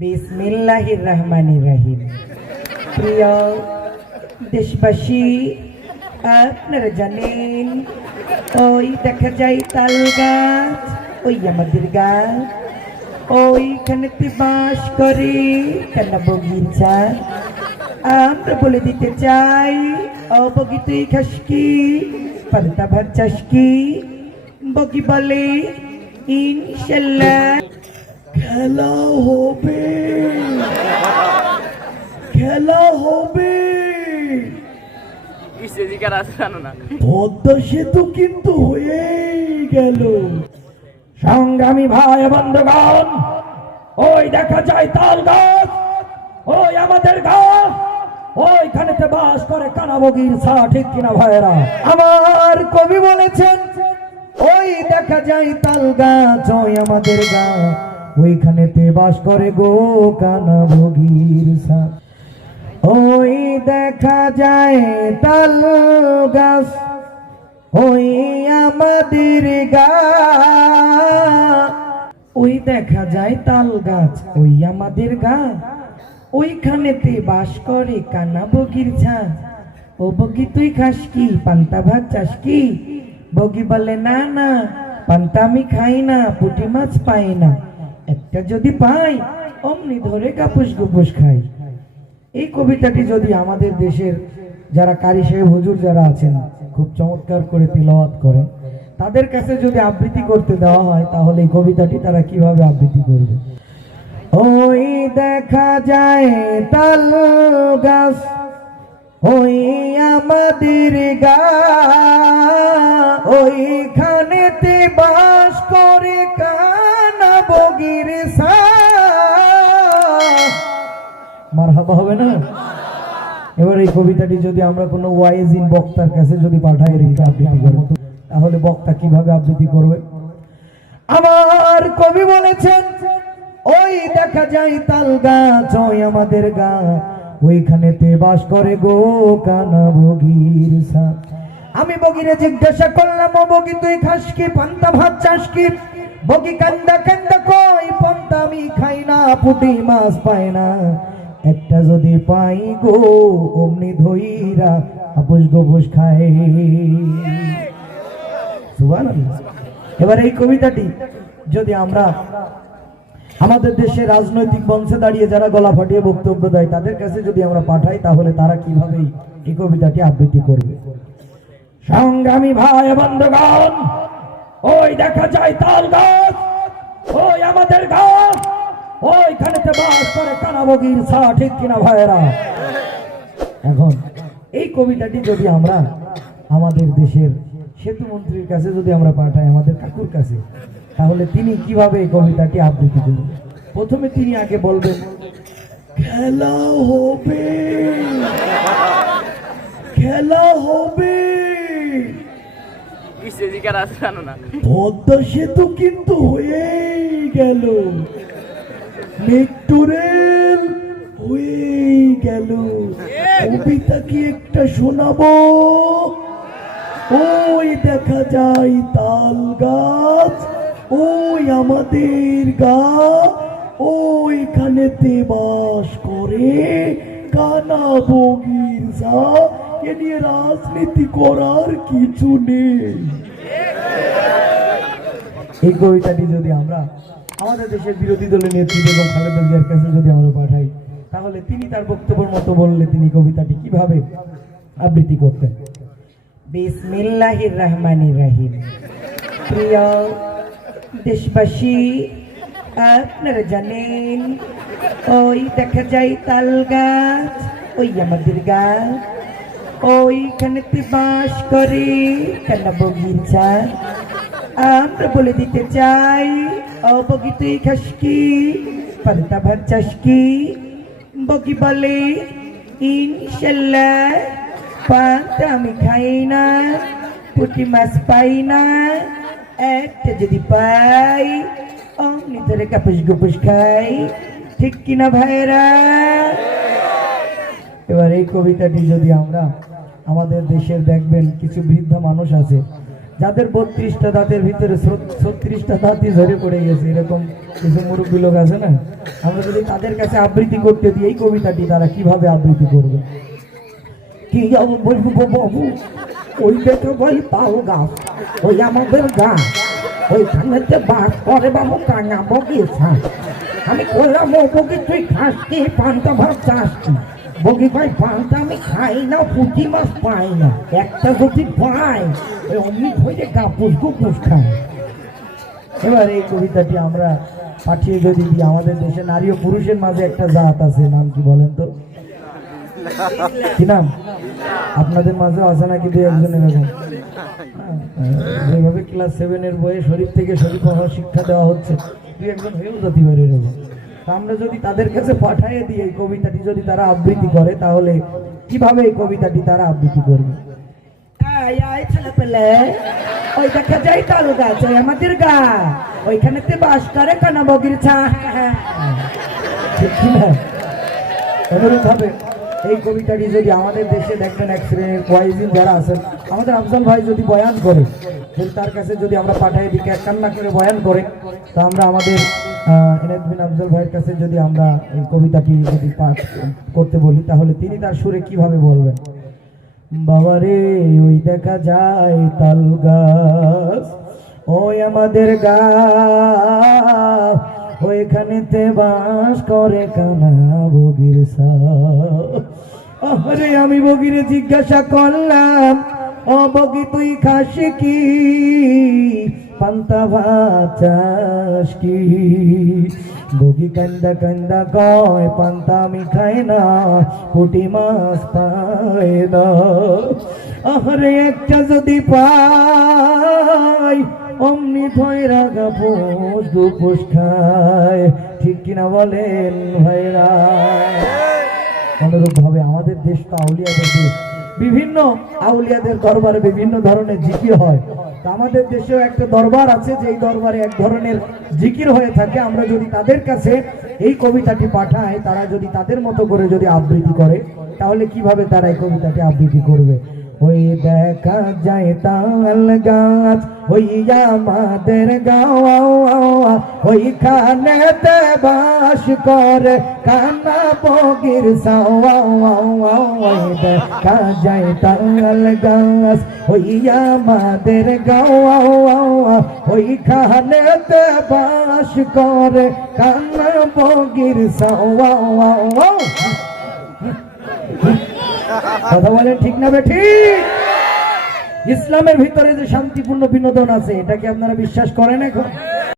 বিসমিল্লাহির রহমানির রহিম। প্রিয় দেশবাসী, আপনারা জানেন, ওই দেখা যায় তাল গাছ, ওই আমাদের গাছ, ওইখানেতে বাস করে কান্না বগিচা আমরা বলে দিতে চাই, অবগি তুই খাস কি পান্তা ভাত চাস কি? বগি বলে, ইনশাল্লাহ। খেলা হবে। খেলা হবে। পদ্মা সেতু কিন্তু হয়েই গেল। সংগ্রামী ভাই বন্ধুগণ ওই দেখা যায় তাল গাছ ওই আমাদের গাছ ওইখানেতে বাস করে কানাবগির ছা ঠিক কিনা ভাইরা আমার কবি বলেছেন ওই দেখা যায় তাল গাছ ওই আমাদের গাছ। ওইখানেতে বাস করে গো কানাবগির ছা ওই দেখা যায় তাল গাছ, ওই আমাদের গা। ওই দেখা যায় তাল গাছ, ওই আমাদের গা। ওইখানেতে বাস করে কানা বগির ঝা ও বগি তুই খাস কি? পান্তা ভাত চাস কি? বগি বলে, না না, পান্তা আমি খাই না, পুঁটি মাছ পাই না। একটা যদি পাই, অমনি ধরে কাপুস গুপুস খাই। এই কবিতাটি যদি আমাদের দেশের যারা কারি সাহেব, হুজুর যারা আছেন, খুব চমৎকার করে তিলাওয়াত করেন, তাদের কাছে যদি আবৃত্তি করতে দেওয়া হয়, তাহলে এই কবিতাটি তারা কীভাবে আবৃত্তি করবে? ওই দেখা যায় তাল গাছ, ওই আমাদের গা, ওইখানেতে বাস এবার এই কবিতাটি যদি আমরা কোনো ওয়াইজিন বক্তার কাছে যদি পাঠাই রেখে আবৃত্তি করব। তাহলে বক্তা কীভাবে আবৃত্তি করবে? আমার কবি বলেছেন, ওই দেখা যায় তাল গাছ, ওই আমাদের গা বাস করে গো কানা বগির আমি বগিরে জিজ্ঞাসা করলাম বগি, তুই খাস কি? পান্তা ভাত চাস কি? বগি কান্দা কান্দা কই পুটি মাছ পাই না। একটা যদি পাই গো, অমনি ধইরা আপুস গোপুস খায়। এবার এই কবিতাটি যদি আমরা আমাদের দেশে রাজনৈতিক মঞ্চে দাঁড়িয়ে যারা গলা ফাটিয়ে বক্তব্য দেয়, তাদের কাছে যদি আমরা পাঠাই, তাহলে তারা কীভাবে এই কবিতাটি আবৃত্তি করবে? সংগ্রামী ভাই বন্ধুগণ, ওই দেখা যায় তাল গাছ, ওই আমাদের গাছ। ওইখানেতে বাস করে কানাবগির ছা ঠিক কিনা ভাইয়েরা? এখন এই কবিতাটি যদি আমরা আমাদের দেশের সেতু মন্ত্রীর কাছে যদি আমরা পাঠাই আমাদের কাকুর কাছে তাহলে তিনি কীভাবে এই কবিতাটি আবৃত্তি করবেন? প্রথমে তিনি আগে বলবেন খেলা হবে খেলা হবে। পদ্মা সেতু কিন্তু হয়েই গেল। মেট্রো রেল হয়েই গেল। কবিতা কি একটা শোনাবো? ওই দেখা যায় তাল গাছ, ওই আমাদের গা, ওইখানেতে বাস করে কানা বগির যা। এ নিয়ে রাজনীতি করার কিছু নেই। এই কবিতাটি যদি আমরা আমাদের দেশের বিরোধী দলের নেত্রী বেগম খালেদা জিয়ার কাছে যদি আমরা পাঠাই, তাহলে তিনি তার বক্তব্যের মতো বললে তিনি কবিতাটি কীভাবে আবৃত্তি করতেন? বিসমিল্লাহির রহমানির রহিম প্রিয় দেশবাসী, আপনারা জানেন, ওই দেখা যায় তাল গাছ, ওই আমাদের গাছ, ওইখানেতে বাস করে কান্না বগিচা? আমরা বলে দিতে চাই অবগি তুই খাস কি পান্তা ভাত চাস কি বগি বলে, ইনশাল্লাহ, পান্তা আমি খাই না, পুঁটি মাছ পাই না, একটা যদি পাই, অমনি ধরে কাপুস গুপুস খাই, ঠিক কিনা ভাইরা এবার এই কবিতাটি যদি আমরা আমাদের দেশের দেখবেন, কিছু বৃদ্ধ মানুষ আছে যাদের বত্রিশটা দাঁতের ভিতরে ছত্রিশটা দাঁতই ঝরে পড়ে গেছে, এরকম কিছু মুরব্বী লোক আছে না? আমরা যদি তাদের কাছে আবৃত্তি করতে দিই, এই কবিতাটি তারা কীভাবে আবৃত্তি করবে? কি বলব বাবু, ওই দেখো ভাই তাল গাছ ওই আমাদের গাছ ওইখানেতে বাস করে বাবু কাঙা বগিয়েছা আমি করলাম বগি, তুই খাস পান্তা ভাত চাস বগি ভাই পান্তা আমি খাই না পুঁটি মাছ পাই না। একটা যদি পাই অমনি ধরে গাপুস গুপুস খাই। এবার এই কবিতাটি আমরা পাঠিয়ে যদি দিই আমাদের দেশে নারী ও পুরুষের মাঝে একটা জাত আছে নাম কি বলেন তো? কি নাম? আপনাদের মাঝেও আছে নাকি দুই একজন এরকম? হ্যাঁ, যেভাবে ক্লাস সেভেনের বইয়ে শরীফ থেকে শরীফ হওয়ার শিক্ষা দেওয়া হচ্ছে। দুই একজন হয়েও যেতে পারে এরকম। আমরা যদি তাদের কাছে পাঠিয়ে দিই এই কবিতাটি যদি তারা আবৃত্তি করে, তাহলে কীভাবে এই কবিতাটি তারা আবৃত্তি করবে? আমাদের গা, ওইখানেতে বাস কি এই কবিতাটি যদি আমাদের দেশে আছেন, আমাদের আফজাল ভাই যদি বয়ান করে তার কাছে যদি আমরা পাঠাই দিকে কান্না করে বয়ান করে, তা আমরা আমাদের এনাদ বিন আফজাল ভাইয়ের কাছে যদি আমরা এই কবিতাটি যদি পাঠ করতে বলি, তাহলে তিনি তার সুরে কীভাবে বলবেন? বাবারে ওই দেখা যায় তাল গাছ ওই আমাদের গাছ, ওইখানেতে বাস করে কানা বগির আরে, আমি বগিরে জিজ্ঞাসা করলাম, ও বগি, তুই খাস কি? পান্তা ভাত চাস কি? বগি কান্দা কান্দা কয়, পান্তা আমি খাই না, পুটি মাছ পাই না। আরে একটা যদি পাই, অমনি ভয়রা গাপুস গুপুস খায়। ঠিক কিনা বলেন ভাইরা? অনুরূপ ভাবে আমাদের দেশ তো আউলিয়াদের বিভিন্ন আউলিয়াদের দরবারে বিভিন্ন ধরনের জিকির হয়। আমাদের দেশেও একটা দরবার আছে যে দরবারে এক ধরনের জিকির হয়ে থাকে। আমরা যদি তাদের কাছে এই কবিতাটি পাঠাই, তারা যদি তাদের মতো করে যদি আবৃত্তি করে, তাহলে কীভাবে তারা এই কবিতাটি আবৃত্তি করবে? ওই দেখা যায় তাল গাছ, ওই আমাদের গাওয়া ওইখানেতে বাস করে, কানা বগির দেখা যায় তাল গাছ। ওই আমাদের গাওয়া ওইখানেতে বাস করে, কানা বগির সাওয়া কথা বলেন ঠিক না বে ঠিক? ইসলামের ভিতরে যে শান্তিপূর্ণ বিনোদন আছে, এটা কি আপনারা বিশ্বাস করেন এখন?